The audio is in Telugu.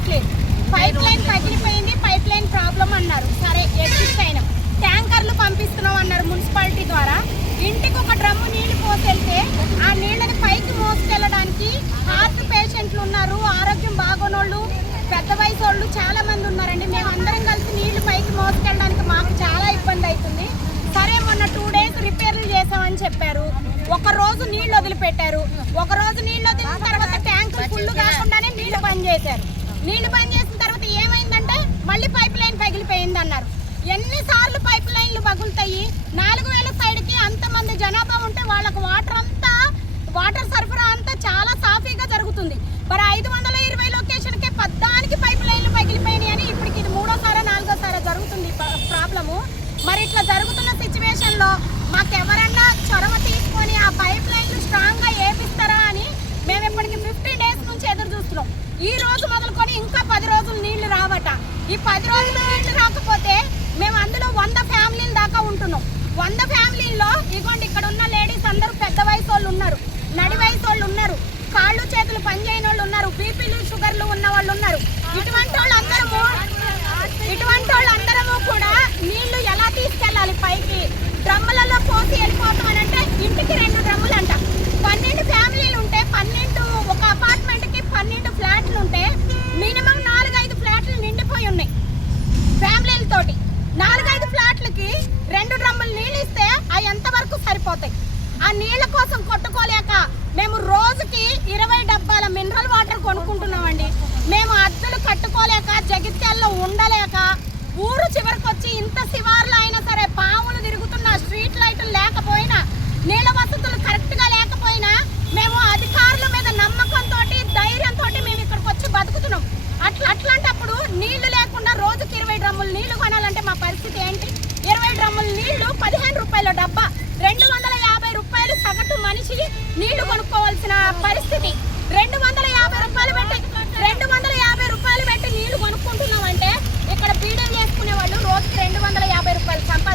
రావట్లేదు. పైప్ లైన్ పగిలిపోయింది, పైప్ లైన్ ప్రాబ్లం అన్నారు. సరే ఎగ్జిస్ట్ అయినాం. ట్యాంకర్లు పంపిస్తున్నాం అన్నారు మున్సిపాలిటీ ద్వారా. ఇంటికి ఒక డ్రమ్ము నీళ్లు పోసెళ్తే ఆ నీళ్ళని పైకి మోసుకెళ్ళడానికి హార్ట్ పేషెంట్లు ఉన్నారు, ఆరోగ్యం బాగోనోళ్ళు, పెద్ద వయసు వాళ్ళు చాలా మంది ఉన్నారండి. మేము అందరం కలిసి నీళ్లు పైకి మోసుకెళ్ళడానికి మాకు చాలా ఇబ్బంది అవుతుంది. సరే మొన్న 2 days రిపేర్లు చేసామని చెప్పారు. ఒక రోజు నీళ్లు వదిలిపెట్టారు. ఒక రోజు నీళ్లు వదిలిన తర్వాత ట్యాంకులు ఫుల్ కాకుండానే నీళ్లు బంద్ చేశారు. నీళ్లు బంద్ చేసిన తర్వాత ఏమైందంటే మళ్ళీ పైప్ లైన్ పగిలిపోయింది అన్నారు. ఎన్నిసార్లు పైప్ లైన్లు పగులుతాయి? 4000 సైడ్కి అంతమంది జనాభా ఉంటే వాళ్ళకు వాటర్ సరఫరా అంతా చాలా సాఫీగా జరుగుతుంది. మరి 520 లొకేషన్కే పద్దానికి పైప్ లైన్లు పగిలిపోయినాయి అని ఇప్పటికి ఇది 3వ సారో 4వ సారో జరుగుతుంది ప్రాబ్లము. మరి ఇట్లా జరుగుతున్న సిచ్యువేషన్లో మాకెవరన్నా చొరవ తీసుకొని ఆ పైప్ లైన్లు స్ట్రాంగ్గా వేపిస్తారా అని మేము ఇప్పటికి 15 days నుంచి ఎదురు చూస్తున్నాం. ఈ రోజు మొదలుకొని ఇంకా 10 రోజులు నీళ్లు రావట. ఈ 10 రోజులు నీళ్లు రాకపోతే మేము అందులో 100 ఫ్యామిలీల దాకా ఉంటున్నాం. 100 ఫ్యామిలీల్లో ఇగోండి ఇక్కడ ఉన్న లేడీస్ అందరూ పెద్ద వయసు వాళ్ళు ఉన్నారు, నడి వయసు వాళ్ళు ఉన్నారు, కాళ్ళు చేతులు పనిచేయని వాళ్ళు ఉన్నారు, బీపీలు షుగర్లు ఉన్న వాళ్ళు ఉన్నారు. ఇటువంటి వాళ్ళందరము కూడా నీళ్లు ఎలా తీసుకెళ్ళాలి పైకి? డ్రమ్ములలో పోసి వెళ్ళిపోతాం అని అంటే ఇంటికి 2 డ్రమ్ములు అంట. 12 ఫ్యామిలీలు ఉంటే 12 ఒక అపార్ట్మెంట్కి 12 ఫ్లాట్లు ఉంటే మినిమం 4-5 ఫ్లాట్లు నిండిపోయి ఉన్నాయి ఫ్యామిలీలతోటి. 4-5 ఫ్లాట్లకి 2 డ్రమ్ములు నీళ్ళు ఇస్తే అవి ఎంతవరకు సరిపోతాయి? ఆ నీళ్ల కోసం కొట్టుకోలేక మేము రోజుకి 20 డబ్బాల మినరల్ వాటర్ కొనుక్కుంటున్నామండి. మేము అద్దెలు కట్టుకోలేక జగిత్యాల్లో ఉండలేక ఊరు చివరికి వచ్చి ఇంత శివార్లు అయినా సరే పాములు తిరుగుతున్నా, స్ట్రీట్ లైట్లు లేకపోయినా, నీళ్ళ వసతులు కరెక్ట్గా లేకపోయినా మేము అధికారుల మీద నమ్మకంతో ధైర్యంతో మేము ఇక్కడికి వచ్చి బతుకుతున్నాం. అట్లాంటప్పుడు నీళ్లు లేకుండా రోజుకి 20 డ్రమ్ములు నీళ్లు కొనాలంటే మా పరిస్థితి ఏంటి? 20 డ్రమ్ముల నీళ్లు 15 రూపాయల డబ్బా, 250 రూపాయలు సగటు మనిషి నీళ్లు కొనుక్కోవాల్సిన పరిస్థితి. 250 రూపాయలు పెట్టి నీళ్లు కొనుక్కుంటున్నాం అంటే ఇక్కడ బీడీలు చేసుకునే వాళ్ళు రోజుకి 250 రూపాయలు సంపాదించారు.